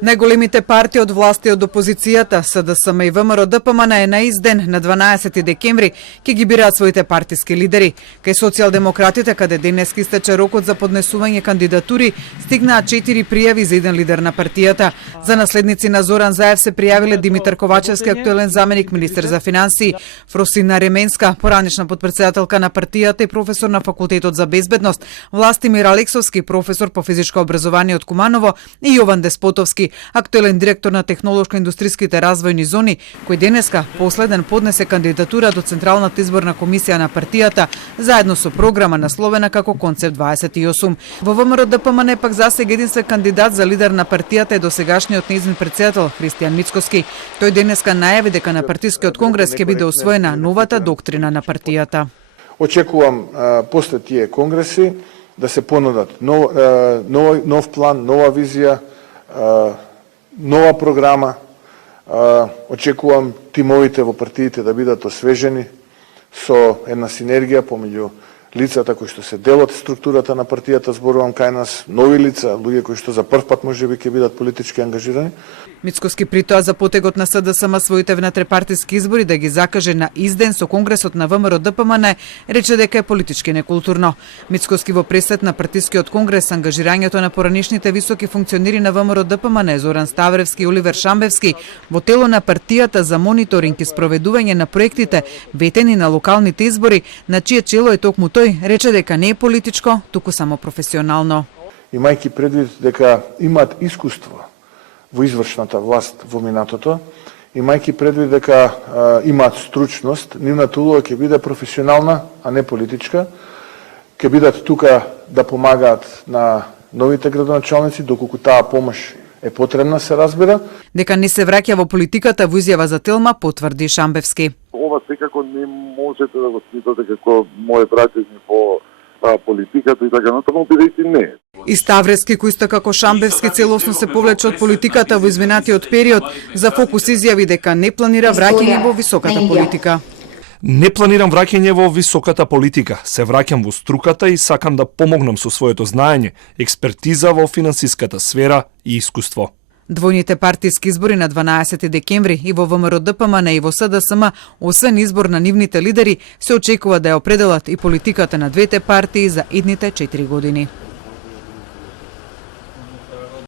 Најголемите партии од власти од опозицијата, СДСМ и ВМРО ДПМН на изден на 12 декември ќе ги бираат своите партиски лидери. Кај социјалдемократите, каде денес истече рокот за поднесување кандидатури, стигнаа 4 пријави за еден лидер на партијата. За наследници на Зоран Заев се пријавиле Димитар Ковачевски, актуелен заменик министер за финансии, Фросина Ременска, поранешна потпредседателка на партијата и професор на факултетот за безбедност, Властимир Алексовски, професор по физичко образование од Куманово и Јован Деспотовски, актуелен директор на технолошко-индустријските развојни зони, кој денеска последен поднесе кандидатура до Централната изборна комисија на партијата, заедно со програма насловена како Концепт 28. Во ВМРО ДПМН пак засега единствен кандидат за лидер на партијата е досегашниот нејзин председател Христијан Мицкоски. Тој денеска најави дека на партискиот конгрес ќе биде усвоена новата доктрина на партијата. Очекувам после тие конгреси да се понудат нов план, нова визија, нова програма. Очекувам тимовите во партиите да бидат освежени со една синергија помеѓу лицата кои што се дел од структурата на партијата, зборувам кај нас, нови лица, луѓе кои што за прв пат можеби ќе бидат политички ангажирани. Мицкоски притоа за потегот на СДСМ своите внатрепартиски избори да ги закаже на изден со конгресот на ВМРО ДПМН, рече дека е политички некултурно. Мицкоски во пресет на партискиот конгрес ангажирањето на поранишните високи функционери на ВМРО ДПМН Зоран Ставревски и Оливер Шамбевски во тело на партијата за мониторинг и спроведување на проектите ветени на локалните избори, на чие чело е токму тој, рече дека не е политичко, туку само професионално. Имајќи предвид дека имаат искуство во извршната власт во минатото, имајќи предвид дека имаат стручност, нивната улога ќе биде професионална, а не политичка. Ќе бидат тука да помагаат на новите градоначалници, доколку таа помош е потребна, се разбира. Дека не се враќа во политиката, во изјава за Телма потврди Шамбевски. Ова секако не можете да го смитате како моје враќање по политиката и така натаму, бидејќи не. И Ставревски, кој исто како Шамбевски целосно се повлече од политиката во изминатиот период, за фокус изјави дека не планира враќање во високата политика. Не планирам враќање во високата политика, се враќам во струката и сакам да помогнам со своето знаење, експертиза во финансиската сфера и искуство. Двојните партиски избори на 12 декември и во ВМРО ДПМН и во СДСМ, освен избор на нивните лидери, се очекува да ја определат и политиката на двете партии за идните 4 години.